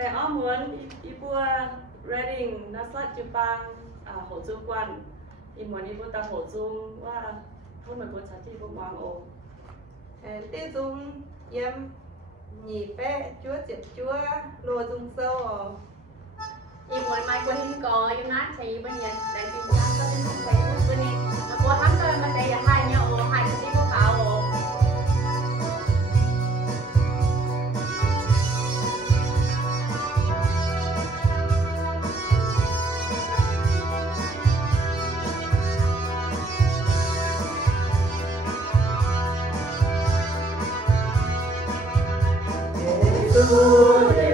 แต่อ้อเหมือนอีบัว Reading นัสลัดจูปังโหจุกวันอีเหมือนอีบัวตาโหจุงว่าพูดเหมือนคนชาติพวกมองโอที่จุงเยี่ยมหนีเป๊ะchúa chụp chúa lùa dung sâuอีเหมือนไมค์กูเห็นก่อยังนัดใช้บัญญัติแต่จริงๆก็เป็นของใช้วันนี้แล้วพอทำเกินมาแต่อย่าทายเนี่ยโอ้ทายที่พวกเขาโอ้Hãy subscribe cho kênh Ghiền Mì Gõ để không bỏ lỡ